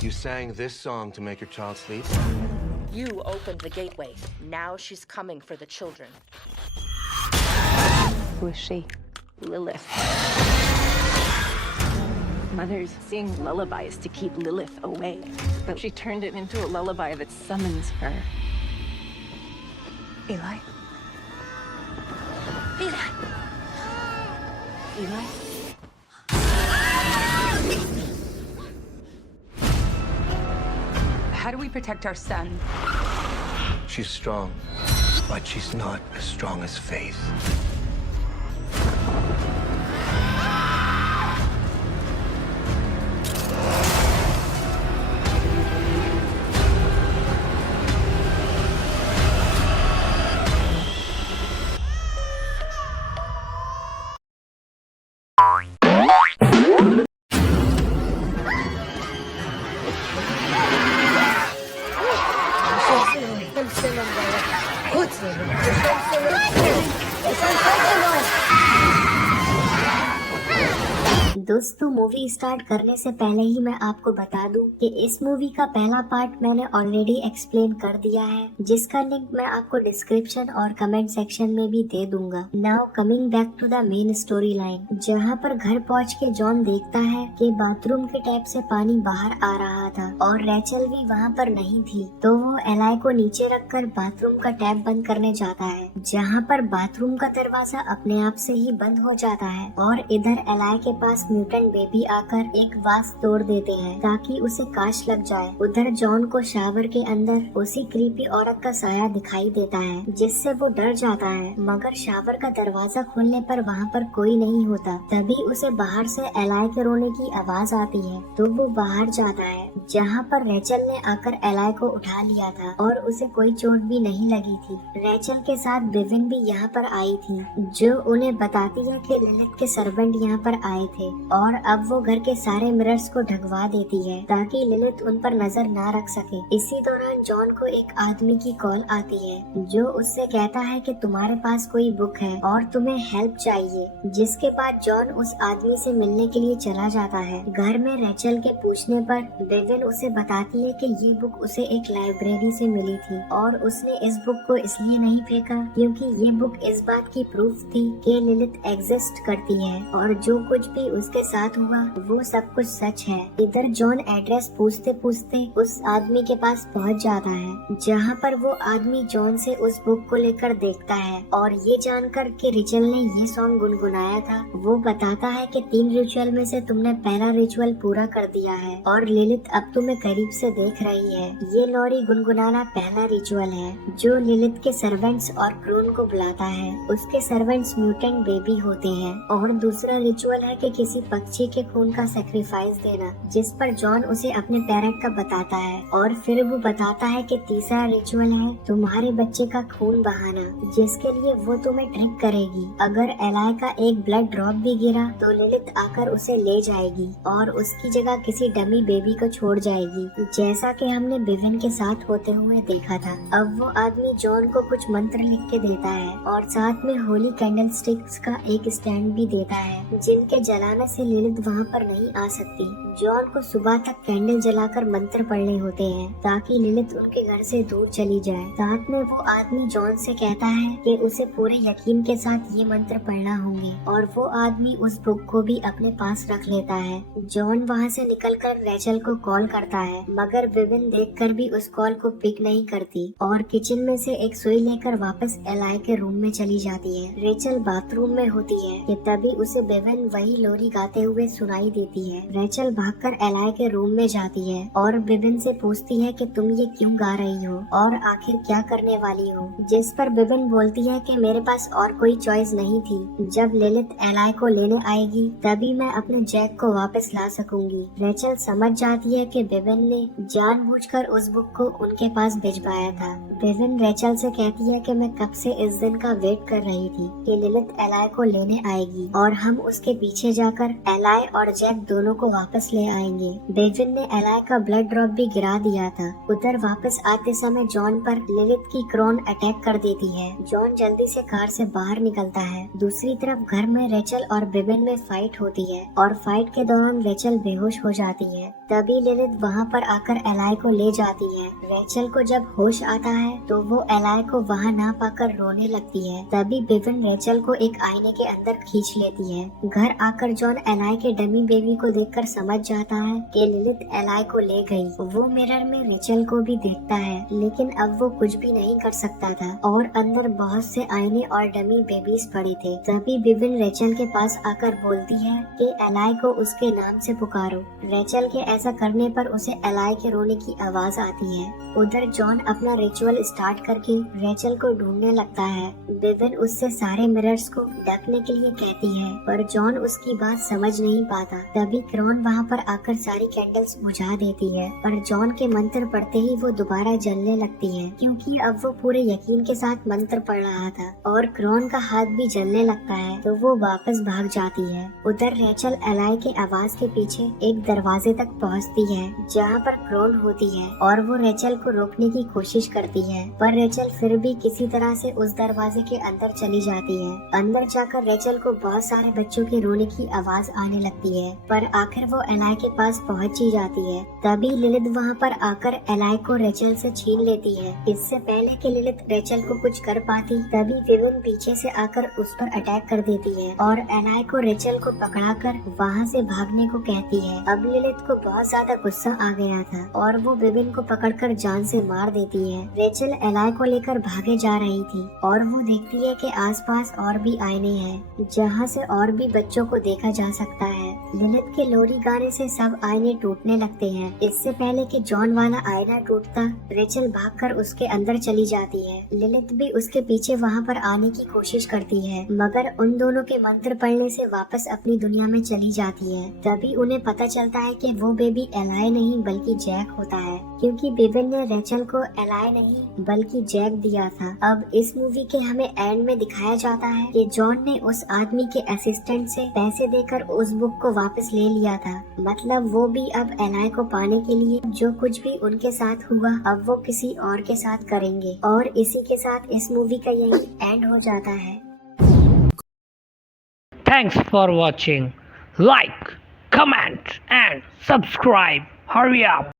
You sang this song to make your child sleep? You opened the gateway. Now she's coming for the children. Who is she? Lilith. Mothers sing lullabies to keep Lilith away, but she turned it into a lullaby that summons her. Eli? Eli? Eli? How do we protect our son? She's strong, but she's not as strong as Faith. दोस्तों, movie start करने से पहले ही मैं आपको बता दूं कि इस मूवी का पहला पार्ट मैंने ऑलरेडी एक्सप्लेन कर दिया है, जिसका लिंक मैं आपको डिस्क्रिप्शन और कमेंट सेक्शन में भी दे दूंगा। Now coming back to the main story line, जहाँ पर घर पहुँच के जॉन देखता है कि बाथरूम के टैप से पानी बाहर आ रहा था और रैचल भी वहाँ पर नहीं थी, तो वो एलाई को नीचे रखकर बाथरूम का टैप बंद करने जाता है, जहाँ पर बाथरूम का दरवाजा अपने आप से ही बंद हो जाता है और इधर एलाई के पास म्यूटेंट बेबी आकर एक वास तोड़ देते हैं ताकि उसे काश लग जाए। उधर जॉन को शावर के अंदर उसी क्रीपी औरत का साया दिखाई देता है, जिससे वो डर जाता है, मगर शावर का दरवाजा खोलने पर वहाँ पर कोई नहीं होता। तभी उसे बाहर से एलाई के रोने की आवाज आती है, तो वो बाहर जाता है, जहाँ पर रैचल ने आकर एलाई को उठा लिया था और उसे कोई चोट भी नहीं लगी थी। रैचल के साथ विविन भी यहाँ पर आई थी, जो उन्हें बताती है कि लिलिथ के सर्वेंट यहाँ पर आए थे और अब वो घर के सारे मिरर्स को ढकवा देती है ताकि लिलिथ उन पर नजर ना रख सके। इसी दौरान जॉन को एक आदमी की कॉल आती है, जो उससे कहता है कि तुम्हारे पास कोई बुक है और तुम्हें हेल्प चाहिए, जिसके बाद जॉन उस आदमी से मिलने के लिए चला जाता है। घर में रैचल के पूछने पर विविन उसे बताती है कि ये बुक उसे एक लाइब्रेरी से मिली थी और उसने इस बुक को इसलिए नहीं फेंका क्योंकि ये बुक इस बात की प्रूफ थी कि लिलिथ एग्जिस्ट करती है और जो कुछ भी उसके साथ हुआ वो सब कुछ सच है। इधर जॉन एड्रेस पूछते पूछते उस आदमी के पास पहुंच जाता है, जहां पर वो आदमी जॉन से उस बुक को लेकर देखता है और ये जानकर कि रिचल ने ये सॉन्ग गुनगुनाया था, वो बताता है कि 3 रिचुअल में से तुमने पहला रिचुअल पूरा कर दिया है और लिलिथ अब तुम्हें करीब से देख रही है। ये लॉरी गुनगुनाना पहला रिचुअल है जो लिलिथ के सर्वेंट्स और क्रून को बुलाता है। उसके सर्वेंट्स म्यूटेंट बेबी होते हैं और दूसरा रिचुअल है कि किसी पक्षी के खून का सेक्रीफाइस देना, जिस पर जॉन उसे अपने पेरेंट का बताता है और फिर वो बताता है कि तीसरा रिचुअल है तुम्हारे बच्चे का खून बहाना, जिसके लिए वो तुम्हें ट्रिक करेगी। अगर एलाई का एक ब्लड ड्रॉप भी गिरा तो लिलिथ आकर उसे ले जाएगी और उसकी जगह किसी डमी बेबी को छोड़ जाएगी, जैसा कि हमने विविन के साथ होते हुए देखा था। अब वो आदमी जॉन को कुछ मंत्र लिख के देता है और साथ में होली कैंडल स्टिक्स का एक स्टैंड भी देता है, जिनके जलाने से लिलिथ वहाँ पर नहीं आ सकती। जॉन को सुबह तक कैंडल जलाकर मंत्र पढ़ने होते हैं ताकि लिलिथ उनके घर से दूर चली जाए। साथ में वो आदमी जॉन से कहता है कि उसे पूरे यकीन के साथ ये मंत्र पढ़ना होंगे और वो आदमी उस बुक को भी अपने पास रख लेता है। जॉन वहाँ से निकलकर रैचल को कॉल करता है, मगर विविन देखकर भी उस कॉल को पिक नहीं करती और किचन में से एक सुई लेकर वापस एलाई के रूम में चली जाती है। रैचल बाथरूम में होती है कि तभी उसे विविन वही लोरी गाते हुए सुनाई देती है। रैचल भागकर एलाई के रूम में जाती है और विविन से पूछती है कि तुम ये क्यों गा रही हो और आखिर क्या करने वाली हो, जिस पर विविन बोलती है कि मेरे पास और कोई चॉइस नहीं थी। जब लिलिथ एलाई को लेने आएगी तभी मैं अपने जैक को वापस ला सकूंगी। रैचल समझ जाती है कि विविन ने जानबूझकर उस बुक को उनके पास भिजवाया था। विविन रैचल से कहती है कि मैं कब से इस दिन का वेट कर रही थी कि लिलिथ एलाई को लेने आएगी और हम उसके पीछे जाकर एलाई और जैक दोनों को वापस ले आएंगे। बेविन ने एलाई का ब्लड ड्रॉप भी गिरा दिया था। उधर वापस आते समय जॉन पर लिलिथ की क्रोन अटैक कर देती है। जॉन जल्दी से कार से बाहर निकलता है। दूसरी तरफ घर में रेचल और बेविन में फाइट होती है और फाइट के दौरान रेचल बेहोश हो जाती है। तभी लिलिथ वहाँ पर आकर एलाई को ले जाती है। रेचल को जब होश आता है तो वो एलाई को वहाँ ना पाकर रोने लगती है। तभी बेविन रेचल को एक आईने के अंदर खींच लेती है। घर आकर जॉन एलाई के डमी बेबी को देखकर समझ जाता है कि लिलिथ एलाई को ले गई। वो मिरर में रेचल को भी देखता है, लेकिन अब वो कुछ भी नहीं कर सकता था और अंदर बहुत से आईने और डमी बेबीज पड़े थे। तभी बेविन रेचल के पास आकर बोलती है कि एलाई को उसके नाम से पुकारो। रेचल के ऐसा करने पर उसे एलाई के रोने की आवाज आती है। उधर जॉन अपना रिचुअल स्टार्ट करके रेचल को ढूंढने लगता है। बेविन उससे सारे मिरर्स को ढकने के लिए कहती है, पर जॉन उसकी बात समझ नहीं पाता। तभी क्रोन वहाँ पर आकर सारी कैंडल्स बुझा देती है, पर जॉन के मंत्र पढ़ते ही वो दोबारा जलने लगती है, क्योंकि अब वो पूरे यकीन के साथ मंत्र पढ़ रहा था। और क्रोन का हाथ भी जलने लगता है तो वो वापस भाग जाती है। उधर रेचल एलाई के आवाज के पीछे एक दरवाजे तक पहुँचती है, जहाँ पर क्रोन होती है, और वो रेचल को रोकने की कोशिश करती है, पर रेचल फिर भी किसी तरह से उस दरवाजे के अंदर चली जाती है। अंदर जाकर रेचल को बहुत सारे बच्चों के रोने की आवाज आने लगती है, पर आखिर वो एलाई के पास पहुंच ही जाती है। तभी लिलिथ वहां पर आकर एलाई को रेचल से छीन लेती है। इससे पहले कि लिलिथ रेचल को कुछ कर पाती, तभी विविन पीछे से आकर उस पर अटैक कर देती है और एलाई को रेचल को पकड़ाकर वहां से भागने को कहती है। अब लिलिथ को बहुत ज्यादा गुस्सा आ गया था और वो विविन को पकड़कर जान से मार देती है। रेचल एलाई को लेकर भागे जा रही थी और वो देखती है कि आसपास और भी आईने हैं, जहाँ से और भी बच्चों को देखा जा सकता है। लिलिथ के लोरी गाने से सब आईने टूटने लगते हैं। इससे पहले कि जॉन वाला आईना टूटता, रेचल भागकर उसके अंदर चली जाती है। लिलिथ भी उसके पीछे वहाँ पर आने की कोशिश करती है, मगर उन दोनों के मंत्र पढ़ने से वापस अपनी दुनिया में चली जाती है। तभी उन्हें पता चलता है कि वो बेबी एलाई नहीं बल्कि जैक होता है, क्योंकि बेबिन ने रेचल को एलाई नहीं बल्कि जैक दिया था। अब इस मूवी के हमें एंड में दिखाया जाता है कि जॉन ने उस आदमी के असिस्टेंट से पैसे देकर उस बुक को वापस ले लिया था। मतलब वो भी अब एलाई को पाने के लिए जो कुछ भी उनके साथ हुआ अब वो किसी और के साथ करेंगे। और इसी के साथ इस मूवी का यही एंड हो जाता है। Thanks for watching. Like, comment and subscribe. Hurry up.